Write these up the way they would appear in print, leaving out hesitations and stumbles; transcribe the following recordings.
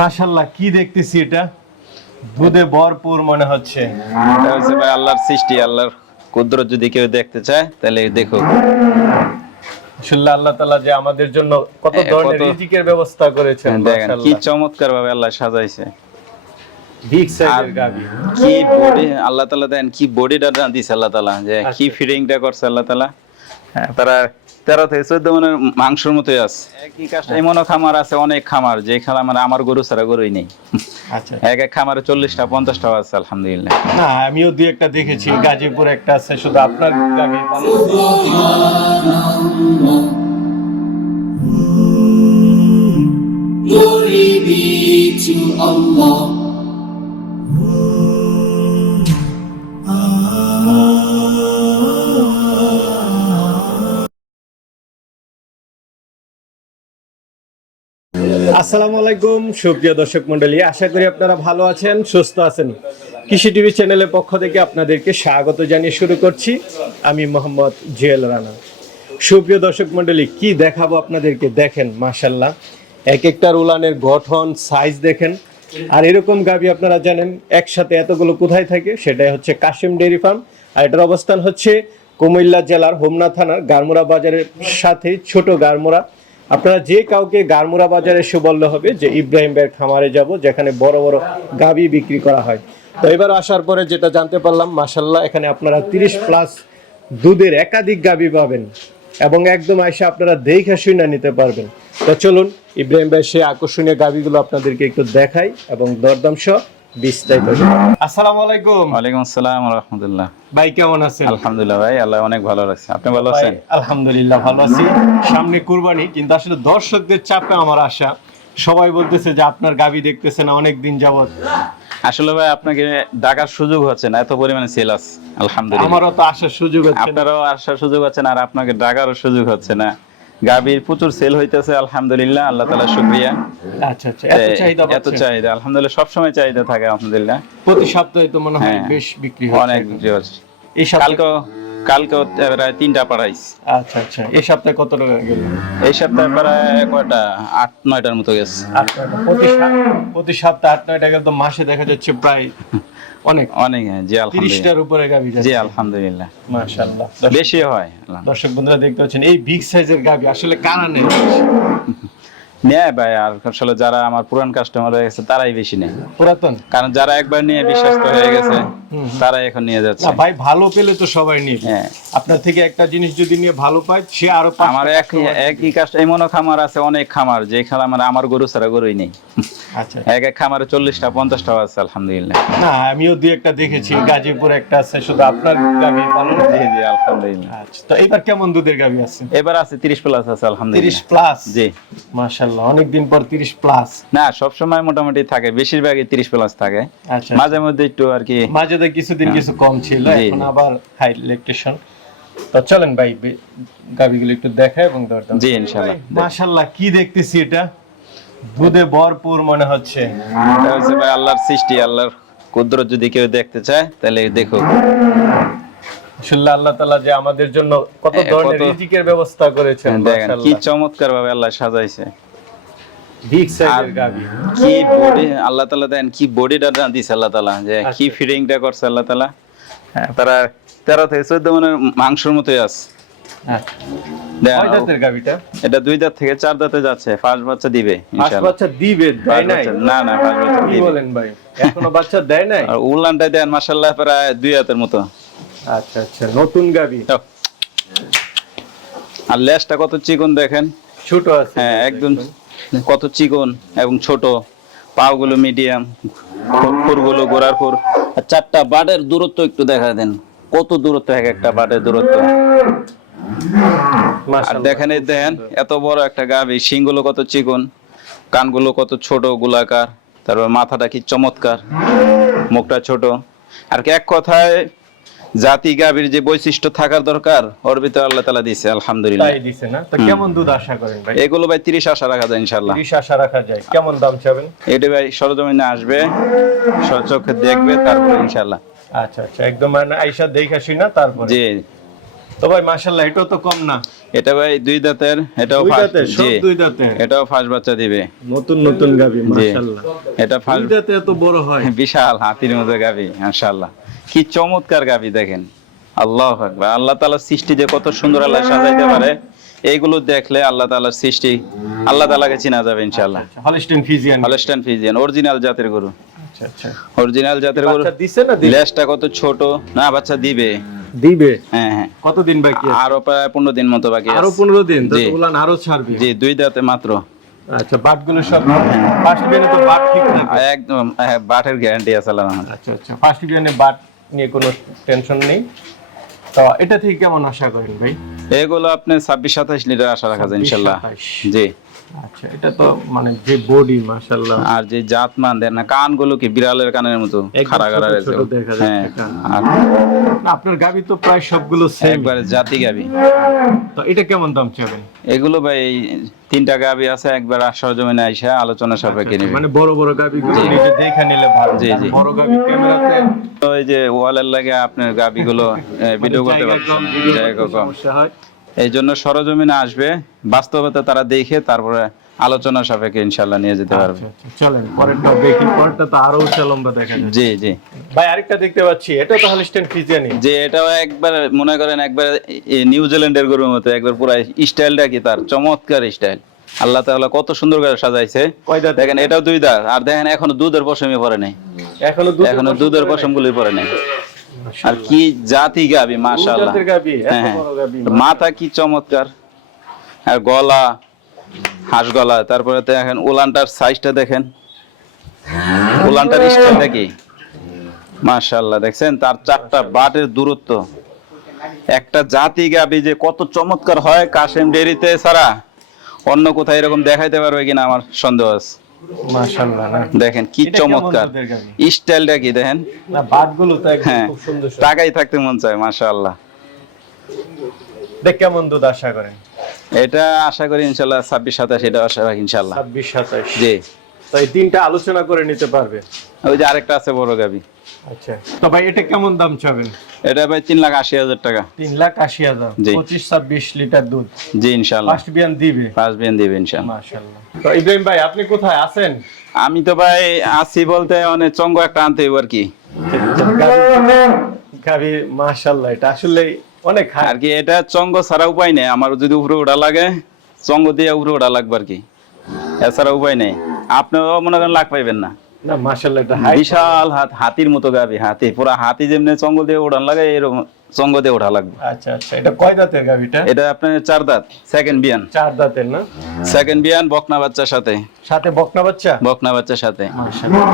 মাশাআল্লাহ, কি দেখতেছি এটা দুধে ভরপুর মনে হচ্ছে। এটা হচ্ছে ভাই আল্লাহর সৃষ্টি, আল্লাহর কুদরত। যদি কেউ দেখতে চায় তাহলে দেখুক। আসলে আল্লাহ তাআলা যে আমাদের জন্য কত ধরনের রিজিকের ব্যবস্থা করেছেন। দেখেন কি মাশাআল্লাহ, চমৎকার ভাবে আল্লাহ সাজাইছে। বিগ সাইজের গাভী, কি বডি আল্লাহ তাআলা দেন, কি বডিটা দিয়েছে আল্লাহ তাআলা, যে কি ফিডিংটা করছে আল্লাহ তাআলা। তারা 13 থেকে 14 মনের মাংসের মতোই আছে। একই কাজটা এমনও খামার আছে, অনেক খামার, যে খামার আমার গরু ছাড়া গরুই নেই। আচ্ছা, এক এক খামারে 40টা 50টা আছে আলহামদুলিল্লাহ। না আমিও দুই একটা দেখেছি, গাজীপুর একটা আছে, শুধু আপনার গাভী পালন। Glory be to Allah. আসসালামু আলাইকুম সুপ্রিয় দর্শক মণ্ডলী, আশা করি আপনারা ভালো আছেন, সুস্থ আছেন। কৃষি টিভি চ্যানেলের পক্ষ থেকে আপনাদেরকে স্বাগত জানিয়ে শুরু করছি। আমি মোহাম্মদ জুয়েল রানা। সুপ্রিয় দর্শক মণ্ডলী, কি দেখাবো আপনাদেরকে, দেখেন মাশাআল্লাহ, এক একটার উলানের গঠন, সাইজ দেখেন। আর এরকম গাভী আপনারা জানেন একসাথে এতগুলো কোথায় থাকে, সেটাই হচ্ছে কাশিম ডেইরি ফার্ম। আর এটার অবস্থান হচ্ছে কুমিল্লা জেলার হোমনা থানার গারমুরা বাজারের সাথে ছোট গারমুরা। আপনারা যে কাউকে গারমুরা বাজারে এসে বললে হবে যে ইব্রাহিম ভাইয়ের খামারে যাব, যেখানে বড় বড় গাভী বিক্রি করা হয়। তো এবার আসার পরে যেটা জানতে পারলাম, মাশাআল্লাহ, এখানে আপনারা 30+ দুধের একাধিক গাভী পাবেন এবং একদম আয়সা আপনারা দেখে শুনে নিতে পারবেন। তো চলুন ইব্রাহিম ভাই সেই আকর্ষণীয় গাভীগুলো আপনাদেরকে একটু দেখাই এবং দরদাম সহ বিস্তারিত। আসসালামু আলাইকুম। ওয়ালাইকুম আসসালাম ওয়া রাহমাতুল্লাহ। ভাই কেমন আছেন? আলহামদুলিল্লাহ ভাই, আল্লাহ অনেক ভালো রাখছে। আপনি ভালো আছেন? আলহামদুলিল্লাহ ভালো আছি। সামনে কুরবানি, কিন্তু আসলে দর্শকদের চাপে আমার আশা, সবাই বলতেছে যে আপনার গাভী দেখতেছে না অনেক দিন যাবত। আসলে ভাই আপনাকে ডাকার সুযোগ হচ্ছে না, এত পরিমাণে সেল আছে আলহামদুলিল্লাহ। আমারও তো আসার সুযোগ হচ্ছে না। আপনারও আসার সুযোগ হচ্ছে না, আর আপনাকে ডাকারও সুযোগ হচ্ছে না। গাভীর প্রচুর সেল হইতেছে আলহামদুলিল্লাহ, আল্লাহ তাআলা শুকরিয়া। আচ্ছা আচ্ছা, এত চাহিদা, এত চাহিদা আলহামদুলিল্লাহ, সব সময় চাহিদা থাকে আলহামদুলিল্লাহ। প্রতি সপ্তাহে তো মনে হয় বেশ বিক্রি হচ্ছে। অনেক বিক্রি হচ্ছে। এই সপ্তাহে কালকে প্রায় 3টা পাঠাইছি। আচ্ছা আচ্ছা, এই সপ্তাহে কত টাকা গেল? এই সপ্তাহে প্রায় কয়টা 8-9টার মতো গেছে। প্রতি সপ্তাহে 8-9 টাকা, তো মাসে দেখা যাচ্ছে প্রায় অনেক অনেক। জি আলহামদুলিল্লাহ, 30টার উপরে গাভী যাচ্ছে। জি আলহামদুলিল্লাহ, মাশাআল্লাহ। বেশি হয়। দর্শক বন্ধুরা দেখতে পাচ্ছেন এই বিগ সাইজের গাভী আসলে কারা নেই? নেয় ভাই, আর আসলে যারা আমার পুরান কাস্টমার হয়ে গেছে তারাই বেশি নেয়, পুরাতন। কারণ যারা একবার নিয়ে বিশ্বাস্ত হয়ে গেছে তারাই এখন নিয়ে যাচ্ছে। না ভাই, ভালো পেলে তো সবাই নিবে। হ্যাঁ। আপনার থেকে একটা জিনিস যদি নিয়ে ভালো পায়, সে আরো আমার একই কাজ এমনও খামার আছে, অনেক খামার, যে খামার আমার গরু ছাড়া গরুই নেই। আচ্ছা, এক এক খামারে 40টা 50টা আছে আলহামদুলিল্লাহ। না আমিও দুই একটা দেখেছি, গাজীপুর একটা আছে, শুধু আপনার গাভী পালন। জি জি আলহামদুলিল্লাহ। আচ্ছা, তো এবার কেমন দুধের গাভী আছে? এবার আছে 30+ আছে আলহামদুলিল্লাহ। 30+? জি মাশাআল্লাহ, অনেকদিন পর 30+। না, সব সময় মোটামুটি থাকে, বেশিরভাগই 30+ থাকে। আচ্ছা, মাঝে মধ্যে একটু আর কি, মাঝে তো কিছুদিন কিছু কম ছিল, জি, এখন জি। আবার হাই ল্যাকটেশন। তো চলেন ভাই গাভীগুলো একটু দেখাই এবং দরদাম। জি ইনশাআল্লাহ। মাশাআল্লাহ, কি দেখতেছি এটা দুধে ভরপুর মনে হচ্ছে। এটা হচ্ছে ভাই আল্লাহর সৃষ্টি, আল্লাহর কুদরত। যদি কেউ দেখতে চায় তাহলে দেখুক। আসলে আল্লাহ তাআলা যে আমাদের জন্য কত ধরনের রিজিকের ব্যবস্থা করেছেন। দেখেন কি মাশাআল্লাহ, চমৎকার ভাবে আল্লাহ সাজাইছে। বিগ সাইজের গাভী, কি বডি আল্লাহ তাআলা দেন, কি বডিটা দিয়েছে আল্লাহ তাআলা, যে কি ফিডিংটা করছে আল্লাহ তাআলা। তারা 13 থেকে 14 মনের মাংসের মতোই আছে। কয় দাঁতের গাভীটা? এটা 2 দাঁত থেকে 4 দাঁতে যাচ্ছে, 5 বাচ্চা দিবে পাঁচ ইনশাআল্লাহ। বাচ্চা দিবে? দেয় নাই? না না, 5 বাচ্চা কি দিবে। বলেন ভাই, এখনো বাচ্চা দেয় নাই? আর উলানটা দেন মাশাআল্লাহ প্রায় 2 হাতের মতো। আচ্ছা আচ্ছা, নতুন গাভী। আর লেজটা কত চিকন দেখেন। ছোট আছে? হ্যাঁ একদম কত চিকন এবং ছোট। পাগুলো মিডিয়াম, খুরগুলো গোড়ার খুর। আর 4টা বাটের দূরত্ব একটু দেখা দেন, কত দূরত্ব, এক একটা বাটের দূরত্ব। আর দেখেন এই দেখেন এত বড় একটা গাভী, শিংগুলো কত চিকন, কানগুলো কত ছোট গোলাকার, তারপর মাথাটা কি চমৎকার, মুখটা ছোট। আর কি এক কথায় জাতি গাভীর যে বৈশিষ্ট্য থাকার দরকার, ওর ভিতরে আল্লাহ তাআলা দিয়েছে আলহামদুলিল্লাহ। তাই দিছে না? তো কেমন দুধ আশা করেন ভাই? এগুলো ভাই 30 আশা রাখা যায় ইনশাআল্লাহ। 30 আশা রাখা যায়। কেমন দাম চাবেন? এটা ভাই সরজমিনে আসবে, সচক্ষে দেখবে, তারপরে ইনশাআল্লাহ। আচ্ছা আচ্ছা, একদম মানে আইসা দেখা শুনা তারপরে। জি তো ভাই মাশাআল্লাহ, এটাও তো কম না। এটা ভাই 2 দাঁতের, এটাও দুই ফার্স্ট, দাঁতের, সব জি দুই দাঁতের। এটাও ফার্স্ট বাচ্চা দিবে। নতুন নতুন গাভী, জি মাশাআল্লাহ। এটা দুই ফার্স্ট, দাঁতে এত বড় হয়। বিশাল হাতির মতো গাভী, মাশাআল্লাহ। কি চমৎকার গাভী দেখেন, আল্লাহু আকবার। আল্লাহ তাআলার সৃষ্টি যে কত সুন্দর আল্লাহ সাজাইতে পারে, এইগুলো দেখলে আল্লাহ তাআলার সৃষ্টি আল্লাহ তাআলাকে চেনা যাবে ইনশাআল্লাহ। Holstein Friesian. Holstein Friesian original জাতের গরু, আচ্ছা আচ্ছা। অরিজিনাল জাতের গরু। বাচ্চা দিছে না দিবে? লেজটা কত ছোট, না বাচ্চা দিবে। দিবে। হ্যাঁ হ্যাঁ, কতদিন বাকি আছে? আরো প্রায় 15 দিন মতো বাকি আছে। আরো 15 দিন, তো জি। উলান আরো ছাড়বে। জি 2 দাঁতে মাত্র। আচ্ছা, বাটগুলো সব ফার্স্ট বিয়ানে তো বাট ঠিক থাকবে। একদম বাটের গ্যারান্টি আছে আল্লাহর রহমতে। আচ্ছা আচ্ছা, ফার্স্ট বিয়ানে বাট নিয়ে কোনো টেনশন নেই। তো এটা থেকে কেমন আশা করেন ভাই? এগুলো আপনি 26-27 লিটার আশা রাখা যায় ইনশাআল্লাহ। 26-27 জি। আচ্ছা, এটা তো মানে যে বডি মাশাআল্লাহ। আর যে জাতমান দেন না, কানগুলো কি বিড়ালের কানের মতো একদম খাড়া খাড়া ছোট রয়েছে। ছোট দেখা যাচ্ছে হ্যাঁ, কান। আর না, আপনার গাবি তো প্রায় সবগুলো সেম। একবারে জাতি গাবি। তো এটা কেমন দাম চাবেন? এগুলো ভাই 3টা গাবি আছে, একবার সরজমিনে আইসা আলোচনা সাপেক্ষে নিবে। মানে বড় বড় গাবি গুলো নিজে দেখে নিলে ভালো। জি, জি। বড় গাবি ক্যামেরাতে ওই যে ওয়ালের লাগে আপনার গাবিগুলো ভিডিও করতে জায়গা পারছেন কম, না, ভিডিও জায়গা করতে কম। সমস্যা হয়। এই জন্য সরজমিনে আসবে, বাস্তবতা তারা দেখে তারপরে আলোচনা সাপেক্ষে ইনশাআল্লাহ নিয়ে যেতে পারবে। আচ্ছা আচ্ছা, চলেন পরেরটা দেখি। পরেরটা তো আরো উঁচা লম্বা দেখা যায়। জি জি। ভাই আরেকটা দেখতে পাচ্ছি, এটা তো হলস্টাইন ফ্রিজিয়ানি। যে এটাও একবার মনে করেন একবার নিউজিল্যান্ডের গরুর মতো, একবার পুরো স্টাইলটা কি তার চমৎকার স্টাইল। আল্লাহ তাআলা কত সুন্দর করে সাজাইছে। কয় দাঁত? দেখেন এটাও 2 দাঁত, আর দেখেন এখনো দুধের পশমই পড়ে নাই, এখনো এখনো দুধের পশমগুলি পড়ে নাই। আর কি জাতি গাবি মাশাআল্লাহ। জাতের গাবি, এত হ্যাঁ, বড় গাবি। মাথা কি চমৎকার, আর গলা হাঁস গলা। তারপরে দেখেন উলানটার সাইজটা দেখেন, উলানটার স্টাইলটা কি মাশাআল্লাহ। দেখছেন তার 4টা বাটের দূরত্ব। একটা জাতি গাবি যে কত চমৎকার হয়, কাশেম ডেরিতে ছাড়া অন্য কোথায় এরকম দেখাইতে পারবে কিনা আমার সন্দেহ আছে। মাশাআল্লাহ। না দেখেন কি এটা কেমন চমৎকার দুধের গাভী? স্টাইলটা কি দেখেন। না, বাটগুলো তো একদম হ্যাঁ, খুব সুন্দর। টাকাই থাকতে মন চায় মাশাআল্লাহ। দেখ কেমন দুধ আশা করেন? এটা আশা করি ইনশাআল্লাহ 26-27, এটা আশা রাখি ইনশাআল্লাহ। 26-27। জি। তো এই তিনটা আলোচনা করে নিতে পারবে। ওই যে আরেকটা আছে বড় গাবি, আচ্ছা, তো ভাই এটা কেমন দাম চাবেন? এটা ভাই 3,80,000 টাকা। 3,80,000। জি। 25-26 লিটার দুধ। জি ইনশাআল্লাহ। ফার্স্ট বিয়ান দিবে। ফার্স্ট বিয়ান দিবে ইনশাআল্লাহ। মাশাআল্লাহ। তো ইব্রাহিম ভাই আপনি কোথায় আছেন? আমি তো ভাই আছি বলতে অনেক চঙ্গ একটা আনতে হইব আর কি। গাভী মাশাআল্লাহ, এটা আসলে অনেক হাই। আর কি এটা চঙ্গ ছাড়া উপায় নেই, আমার যদি উপরে ওঠা লাগে চঙ্গ দিয়ে উপরে ওঠা লাগবে আর কি, এছাড়া উপায় নেই। আপনিও মনে করেন লাগ পাইবেন না। না মাশাআল্লাহ, এটা হাই। বিশাল হাতির মতো গাবি, হাতি পুরা হাতি যেমনি চঙ্গ দিয়ে ওঠান লাগে এরকম চঙ্গ দিয়ে ওঠা লাগবে। আচ্ছা আচ্ছা, এটা কয় দাঁতের গাভীটা? এটা আপনার 4 দাঁত, সেকেন্ড বিয়ান। 4 দাঁতের না? সেকেন্ড বিয়ান, বকনা বাচ্চার সাথে, সাথে বকনা বাচ্চা? বকনা বাচ্চার সাথে। মাশাআল্লাহ।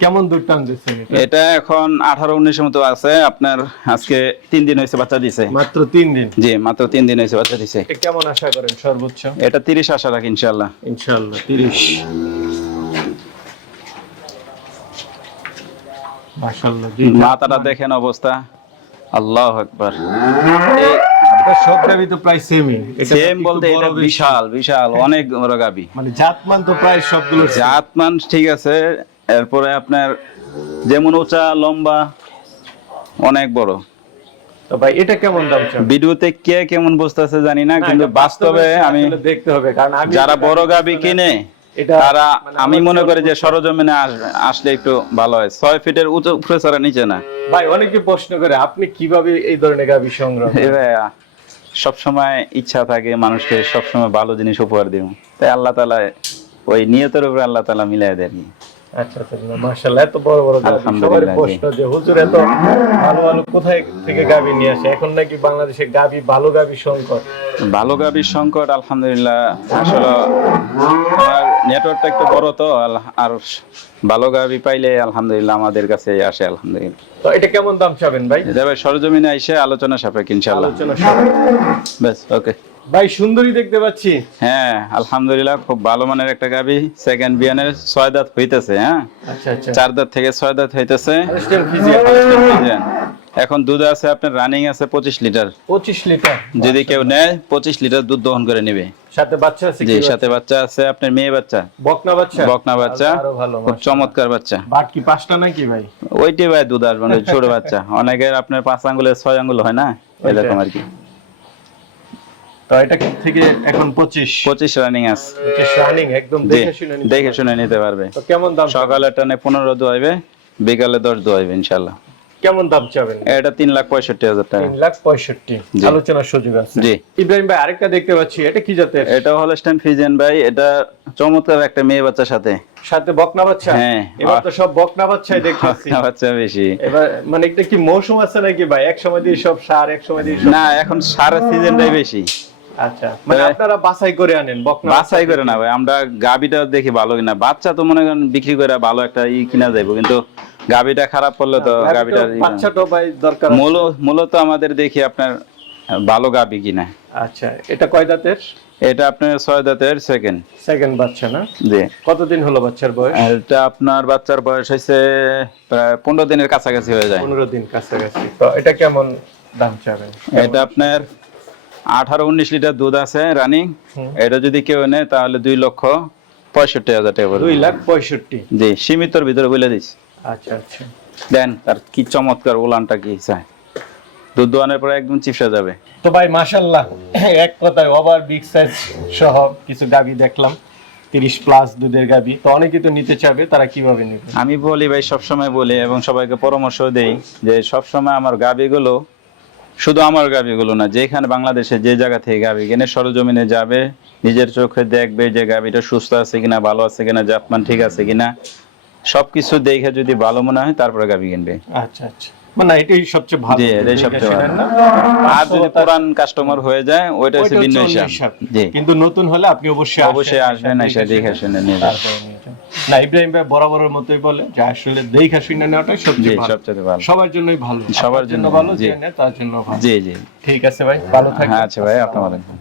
কেমন দুধ টান দিচ্ছেন এটা? এটা এখন 18-19 মতো আছে আপনার। আজকে 3 দিন হয়েছে বাচ্চা দিছে। মাত্র 3 দিন? জি মাত্র 3 দিন হয়েছে বাচ্চা দিছে। এটা কেমন আশা করেন সর্বোচ্চ? এটা 30 আশা রাখি ইনশাআল্লাহ। ইনশাআল্লাহ 30। মাশাআল্লাহ। মাথাটা দেখেন অবস্থা, আল্লাহু আকবার। এটা সব গাভী তো প্রায় সেমই। এটা সেম একটু বলতে বড় এটা বেশি। বিশাল বিশাল অনেক বড় গাবি। মানে জাতমান তো প্রায় সবগুলো same। জাতমান ঠিক আছে, এরপরে আপনার যেমন উঁচা লম্বা অনেক বড়। তো ভাই এটা কেমন দাম চান? ভিডিওতে কে কেমন বুঝতেছে জানি না, না, কিন্তু এটা বাস্তবে আমি আসলে দেখতে হবে, কারণ আমি যারা বড় গাবি কিনে এটা তারা মানে আমি আমার মনে চেয়ে করি যে অনেক সরজমিনে আসলে একটু ভালো হয়। 6 ফিটের উপরে ছাড়া নিচে না। ভাই অনেকে প্রশ্ন করে আপনি কিভাবে এই ধরনের গাভী সংগ্রহ করেন? সব সময় ইচ্ছা থাকে মানুষকে সব সময় ভালো জিনিস উপহার দিব, তাই আল্লাহ তাআলা ওই নিয়তের উপরে আল্লাহ তাআলা মিলাই দেন। আচ্ছা আচ্ছা, মাশাআল্লাহ, এত বড় বড় গাভী। সবার আলহামদুলিল্লাহ, প্রশ্ন যে হুজুর এত ভালো ভালো কোথায় থেকে গাভী নিয়ে আসে? এখন নাকি বাংলাদেশে গাভী, ভালো গাভী সংকট। ভালো গাভীর সংকট আলহামদুলিল্লাহ। আসলে আমার নেটওয়ার্কটা একটু বড় তো, আর ভালো গাভী পাইলে আলহামদুলিল্লাহ আমাদের কাছে আসে আলহামদুলিল্লাহ। তো এটা কেমন দাম চাবেন ভাই? এটা ভাই সরজমিনে আইসে আলোচনা সাপেক্ষে ইনশাআল্লাহ। আলোচনা সাপেক্ষে। বেশ, ওকে ভাই সুন্দরী দেখতে পাচ্ছি। হ্যাঁ আলহামদুলিল্লাহ, খুব ভালো মানের একটা গাভী। সেকেন্ড বিয়ানের 6 দাঁত হইতেছে। হ্যাঁ, আচ্ছা আচ্ছা। 4 দাঁত থেকে 6 দাঁত হইতেছে। Holstein Friesian. বুঝলেন? এখন দুধ আছে আপনার রানিং আছে 25 লিটার। 25 লিটার? যদি কেউ নেয় 25 লিটার দুধ দহন করে নেবে। সাথে বাচ্চা আছে? জি কি সাথে বাচ্চা আছে আপনার, মেয়ে বাচ্চা, বকনা বাচ্চা? বকনা বাচ্চা, আরো ভালো, খুব চমৎকার বাচ্চা। বাট কি 5টা নাকি ভাই? ওইটাই ভাই দুধ আসবে না, ছোট বাচ্চা। অনেকের আপনার 5 আঙ্গুলের 6 আঙ্গুল হয় না, এরকম আর কি। তো এটা থেকে এখন 25 রানিং আছে। 25 রানিং, একদম জি, দেখে শুনে নিতে দেখে পারবে। শুনে নিতে পারবে। তো কেমন দাম? সকালে টানে 15 দোয়াইবে, বিকালে 10 দোয়াইবে ইনশাআল্লাহ। কেমন দাম চাবেন? এটা 3,65,000 টাকা। 3,65,000 জি। আলোচনার সুযোগ আছে। জি। ইব্রাহিম ভাই, আরেকটা দেখতে পাচ্ছি, এটা কি জাতের? এটা হলস্টাইন ফ্রিজিয়ান ভাই, এটা চমৎকার একটা মেয়ে বাচ্চার সাথে। সাথে বকনা বাচ্চা? হ্যাঁ। এবার তো সব বকনা বাচ্চাই দেখতেছি। বাচ্চা বেশি। এবার মানে এটা কি মৌসুম আছে নাকি ভাই? এক সময় দিয়ে সব সার, এক সময় দিয়ে সব? না, এখন সারা সিজনটাই বেশি। আচ্ছা, মানে আপনারা বাছাই করে আনেন বকনা? বাছাই করে না ভাই, আমরা গাবিটা দেখি ভালো কিনা। বাচ্চা তো মনে করেন বিক্রি করে ভালো একটা কিনা যাইবো, কিন্তু গাবিটা খারাপ করলে তো গাবিটার বাচ্চাটাও ভাই দরকার। মূলত আমাদের দেখি আপনার ভালো গাবি কিনা। আচ্ছা, এটা কয় দাঁতের? এটা আপনার 6 দাঁতের সেকেন্ড বাচ্চা না? জি। কতদিন হলো বাচ্চার বয়স? এটা আপনার বাচ্চার বয়স হয়েছে প্রায় 15 দিনের কাছাকাছি হয়ে যায়। 15 দিন কাছাকাছি। তো এটা কেমন দাম চাবেন? এটা আপনার 18-19 লিটার দুধ আছে রানিং। এটা যদি কেউ নেয় তাহলে 2,65,000 টাকা পড়বে। 2,65,000? জি, সীমিতর ভিতরে বলে দিস। আচ্ছা আচ্ছা। দেন তার কি চমৎকার উলানটা কি চায়, দুধ দোয়ানোর পরে একদম চিপসা যাবে। তো ভাই মাশাআল্লাহ, এক কথায় ওভার বিগ সাইজ সহ কিছু গাবি দেখলাম, 30 প্লাস দুধের গাবি। তো অনেকে তো নিতে চাবে, তারা কিভাবে নেবে? আমি বলি ভাই, সবসময় বলি এবং সবাইকে পরামর্শ দেই যে সবসময় আমার গাবিগুলো, শুধু আমার গাবিগুলো না, যেখানে বাংলাদেশে যে জায়গা থেকে গাবি কিনে সরজমিনে যাবে, নিজের চোখে দেখবে যে গাবিটা সুস্থ আছে কিনা, ভালো আছে কিনা, জাতমান ঠিক আছে কিনা, সবকিছু দেখে যদি ভালো মনে হয় তারপরে গাবি কিনবে। আচ্ছা আচ্ছা, মানে এটাই সবচেয়ে ভালো। জি, এটাই সবচেয়ে ভালো। আর যদি পুরান কাস্টমার হয়ে যায় ওইটা হচ্ছে ভিন্ন হিসাব। জি, কিন্তু নতুন হলে আপনি অবশ্যই আসবেন, এসে দেখে শুনে নিয়ে যাবেন। তারপরে নিয়ে যান। না, ইব্রাহিম ভাই বরাবরের মতোই বলে যে আসলে দেখে শুনে নেওয়াটাই জি, সবচেয়ে ভালো। সবচেয়ে ভালো। সবার জন্যই ভালো, সবার আপনার জন্য জন্য ভালো, জি। যে নেয় তার জন্য ভালো। জি জি। ঠিক আছে ভাই, ভালো থাকবেন। আচ্ছা ভাই, আপনার ভালো থাকবেন।